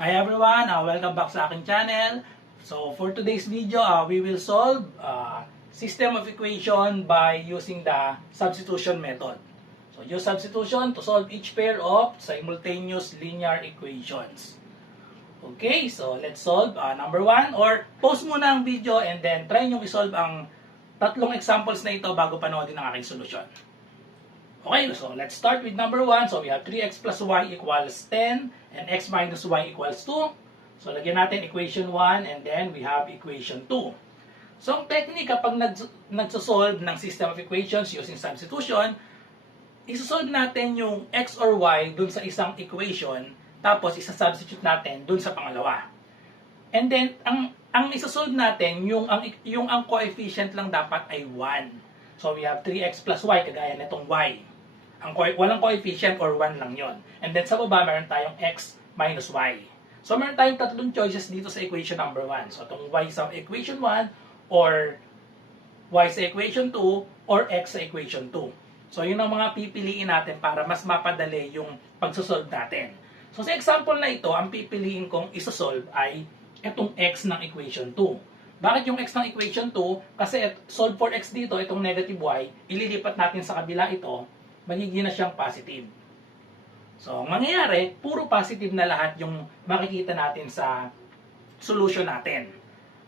Hi everyone, welcome back sa aking channel. So for today's video, we will solve system of equation by using the substitution method. So use substitution to solve each pair of simultaneous linear equations. Okay, so let's solve number 1, or pause muna ang video and then try nyo i-solve ang tatlong examples na ito bago panoodin ang aking solusyon. Okay, so let's start with number 1. So we have 3x plus y equals 10 and x minus y equals 2. So lagyan natin equation 1 and then we have equation 2. So ang technique kapag nagsosolve ng system of equations using substitution, isosolve natin yung x or y dun sa isang equation, tapos isa-substitute natin dun sa pangalawa. And then ang isosolve natin, yung ang coefficient lang dapat ay 1. So we have 3x plus y, kagaya nitong y. Walang coefficient or 1 lang yon. And then sa baba, meron tayong x minus y. So meron tayong tatlong choices dito sa equation number 1. So itong y sa equation 1, or y sa equation 2, or x sa equation 2. So yun ang mga pipiliin natin para mas mapadali yung pagsosolve natin. So sa example na ito, ang pipiliin kong isosolve ay itong x ng equation 2. Bakit yung x ng equation 2? Kasi solve for x dito, itong negative y, ililipat natin sa kabila ito, magiging na siyang positive. So, ang mangyayari, puro positive na lahat yung makikita natin sa solution natin.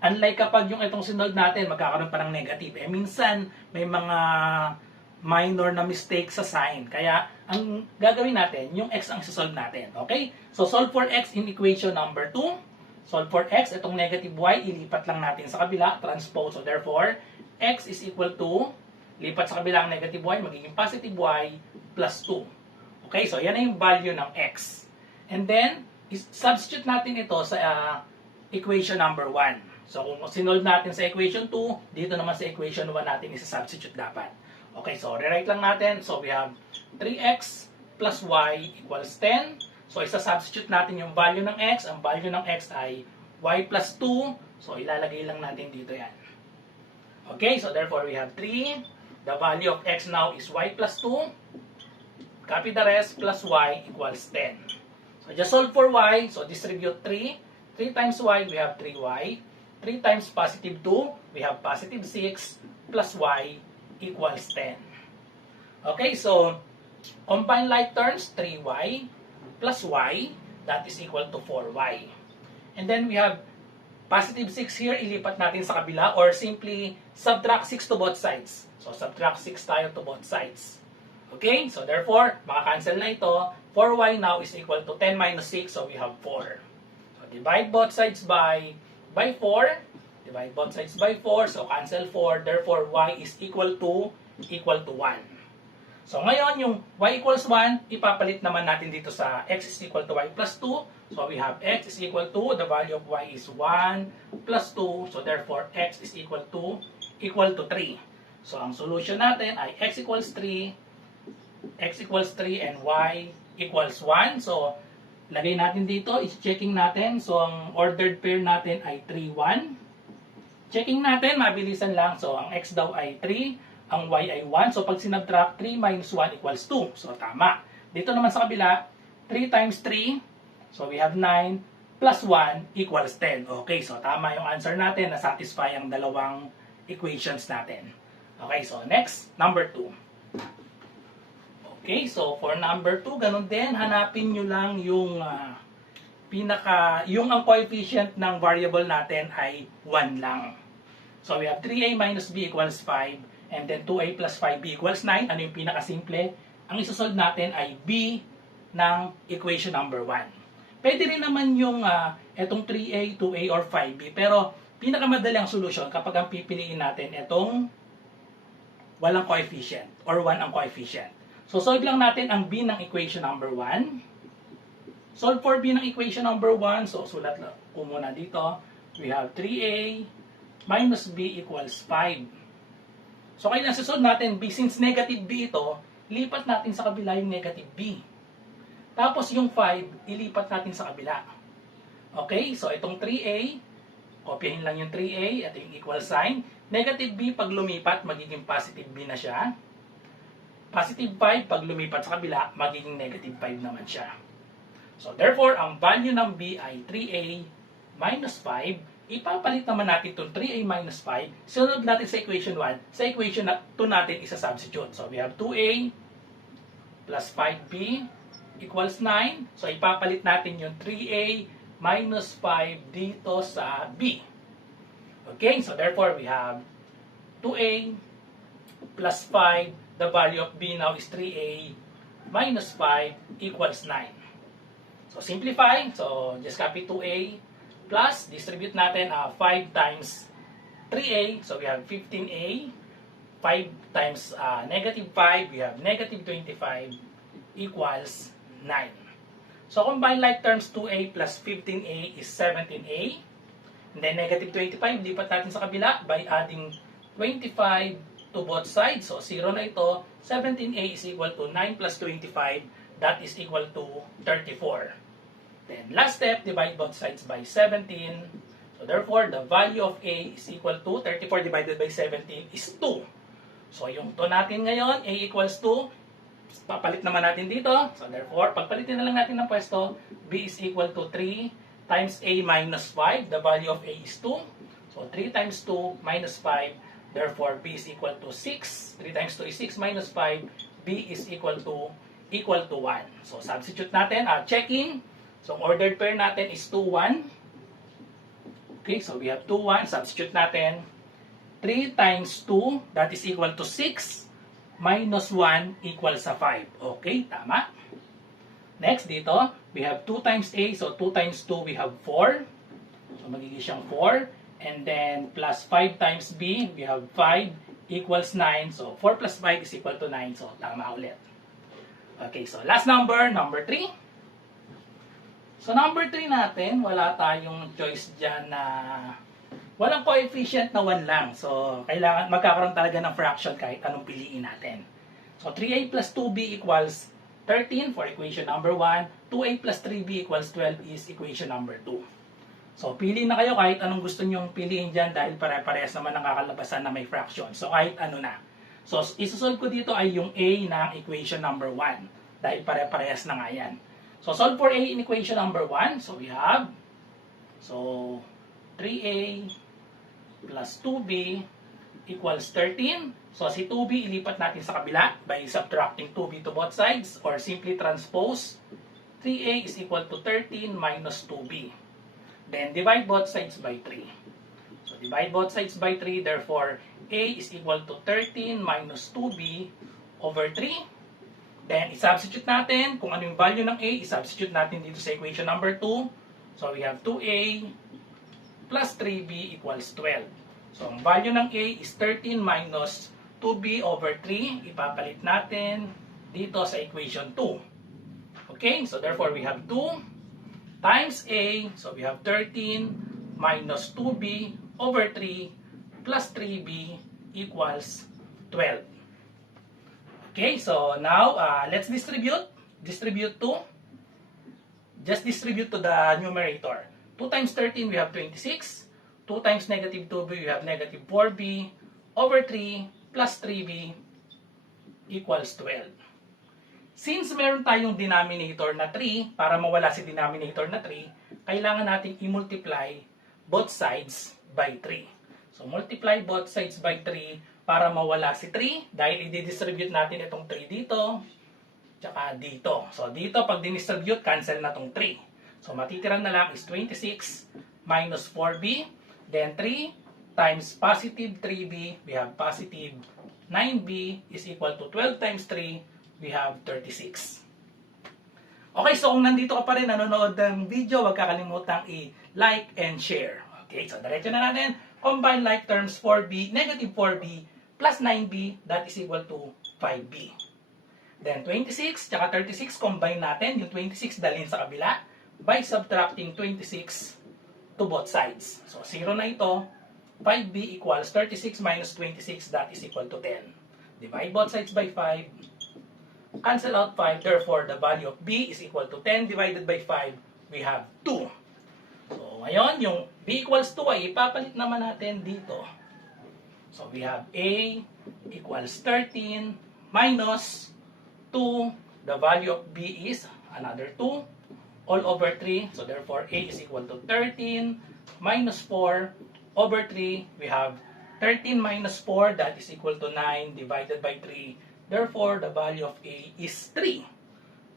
Unlike kapag yung itong sinolve natin, magkakaroon pa ng negative. Minsan, may mga minor na mistake sa sign. Kaya, ang gagawin natin, yung x ang isosolve natin. Okay? So, solve for x in equation number 2. Solve for x, itong negative y, ilipat lang natin sa kabila, transpose. So therefore, x is equal to, lipat sa kabila ang negative y, magiging positive y plus 2. Okay, so yan na yung value ng x. And then, substitute natin ito sa equation number 1. So kung sinolve natin sa equation 2, dito naman sa equation 1 natin isa-substitute dapat. Okay, so rewrite lang natin. So we have 3x plus y equals 10. So, isa-substitute natin yung value ng x. Ang value ng x ay y plus 2. So, ilalagay lang natin dito yan. Okay, so therefore, we have 3. The value of x now is y plus 2. Copy the rest, plus y equals 10. So, just solve for y. So, distribute 3. 3 times y, we have 3y. 3 times positive 2, we have positive 6. Plus y equals 10. Okay, so, combine like terms, 3y plus y, that is equal to 4y. And then we have positive 6 here, ilipat natin sa kabila, or simply subtract 6 to both sides. So subtract 6 tayo to both sides. Okay, so therefore, maka-cancel na ito. 4y now is equal to 10 minus 6, so we have 4. So divide both sides by 4. Divide both sides by 4, so cancel 4. Therefore, y is equal to 1. So ngayon, yung y equals 1, ipapalit naman natin dito sa x is equal to y plus 2. So we have x is equal to, the value of y is 1 plus 2. So therefore, x is equal to 3. So ang solution natin ay x equals 3, and y equals 1. So lagay natin dito, is-checking natin. So ang ordered pair natin ay 3, 1. Checking natin, mabilisan lang. So ang x daw ay 3. Ang y ay 1. So, pag sinubtract, 3 minus 1 equals 2. So, tama. Dito naman sa kabila, 3 times 3. So, we have 9 plus 1 equals 10. Okay, so tama yung answer natin. Na-satisfy ang dalawang equations natin. Okay, so next, number 2. Okay, so for number 2, ganun din. Hanapin nyo lang yung yung ang coefficient ng variable natin ay 1 lang. So, we have 3a minus b equals 5. And then 2a plus 5b equals 9. Ano yung pinakasimple? Ang isosolve natin ay b ng equation number 1. Pwede rin naman yung etong 3a, 2a, or 5b. Pero pinakamadali ang solution kapag ang pipiliin natin etong walang coefficient or 1 ang coefficient. So solve lang natin ang b ng equation number 1. Solve for b ng equation number 1. So sulat ko muna dito. We have 3a minus b equals 5. So, kaya nasa-solve natin b, since negative b ito, lipat natin sa kabila yung negative b. Tapos yung 5, ilipat natin sa kabila. Okay, so itong 3a, kopyahin lang yung 3a, ito yung equal sign. Negative b, pag lumipat, magiging positive b na siya. Positive 5, pag lumipat sa kabila, magiging negative 5 naman siya. So therefore, ang value ng b ay 3a minus 5. Ipapalit naman natin itong 3a minus 5. Sunod natin sa equation 1. Sa equation 2 natin isa-substitute. So we have 2a plus 5b equals 9. So ipapalit natin yung 3a minus 5 dito sa b. Okay, so therefore we have 2a plus 5. The value of b now is 3a minus 5 equals 9. So simplify. So just copy 2a plus, distribute natin 5 times 3a. So we have 15a. 5 times negative 5, we have negative 25 equals 9. So combine like terms, 2a plus 15a is 17a. And then negative 25, lipat natin sa kabila by adding 25 to both sides. So 0 na ito. 17a is equal to 9 plus 25. That is equal to 34. Then last step, divide both sides by 17. So therefore, the value of a is equal to 34 divided by 17 is 2. So yung 2 natin ngayon, a equals 2. Papalit naman natin dito. So therefore, pagpalitin na lang natin ng pwesto, b is equal to 3 times a minus 5. The value of a is 2. So 3 times 2 minus 5. Therefore, b is equal to 6. 3 times 2 is 6 minus 5. b is equal to 1. So substitute natin. Checking. So ordered pair natin is 2, 1. Okay, so we have 2, 1. Substitute natin. 3 times 2, that is equal to 6. Minus 1 equals sa 5. Okay, tama. Next dito, we have 2 times a. So 2 times 2, we have 4. So magiging siyang 4. And then plus 5 times b, we have 5 equals 9. So 4 plus 5 is equal to 9. So tama ulit. Okay, so last number, number 3. So number 3 natin, wala tayong choice dyan na walang coefficient na 1 lang. So kailangan magkakaroon talaga ng fraction kahit anong piliin natin. So 3a plus 2b equals 13 for equation number 1. 2a plus 3b equals 12 is equation number 2. So pili na kayo kahit anong gusto nyong piliin dyan dahil pare-parehas naman ang kakalabasan na may fraction. So kahit ano na. So isusolve ko dito ay yung a ng equation number 1 dahil pare-parehas na nga yan. So solve for a in equation number 1. So we have 3a plus 2b equals 13. So si 2b ilipat natin sa kabila by subtracting 2b to both sides or simply transpose 3a is equal to 13 minus 2b. Then divide both sides by 3. So divide both sides by 3, therefore a is equal to 13 minus 2b over 3. Then i-substitute natin kung ano yung value ng a, i-substitute natin dito sa equation number 2. So we have 2a plus 3b equals 12. So ang value ng a is 13 minus 2b over 3. Ipapalit natin dito sa equation 2. Okay, so therefore we have 2 times a, so we have 13 minus 2b over 3 plus 3b equals 12. Okay, so now let's distribute. Distribute to, just distribute to the numerator. 2 times 13, we have 26. 2 times negative 2b, we have negative 4b over 3 plus 3b equals 12. Since meron tayong denominator na 3, para mawala si denominator na 3, kailangan natin i-multiply both sides by 3. So, multiply both sides by 3 para mawala si 3 dahil i-distribute natin itong 3 dito, tsaka dito. So, dito pag dinistribute, cancel na itong 3. So, matitira na lang is 26 minus 4b. Then, 3 times positive 3b, we have positive 9b is equal to 12 times 3, we have 36. Okay, so kung nandito ka pa rin nanonood ng video, huwag kakalimutang i-like and share. Okay, so diretso na natin. Combine like terms 4b, negative 4b plus 9b, that is equal to 5b. Then 26, tsaka 36, combine natin. Yung 26 dalhin sa kabila by subtracting 26 to both sides. So 0 na ito. 5b equals 36 minus 26, that is equal to 10. Divide both sides by 5. Cancel out 5, therefore the value of b is equal to 10 divided by 5, we have 2. So ngayon, yung b equals 2 ay ipapalit naman natin dito. So we have a equals 13 minus 2, the value of b is another 2, all over 3. So therefore, A is equal to 13 minus 4 over 3. We have 13 minus 4, that is equal to 9 divided by 3. Therefore, the value of A is 3.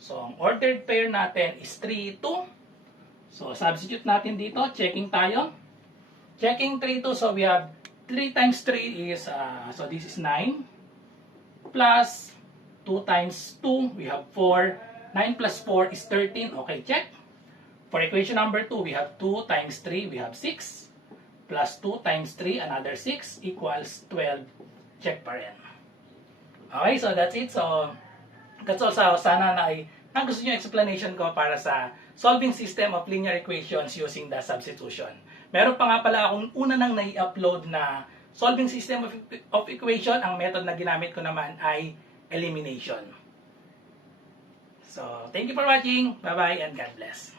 So, ang ordered pair natin is 3, 2. So, substitute natin dito. Checking tayo. Checking 3, 2. So, we have 3 times 3 is, so this is 9. Plus 2 times 2, we have 4. 9 plus 4 is 13. Okay, check. For equation number 2, we have 2 times 3, we have 6. Plus 2 times 3, another 6, equals 12. Check pa rin. Okay, so that's it. So, that's all. Sana na ay nagusto nyo yung explanation ko para sa solving system of linear equations using the substitution. Meron pa nga pala akong una nang nai-upload na solving system of equation. Ang method na ginamit ko naman ay elimination. So, thank you for watching. Bye-bye and God bless.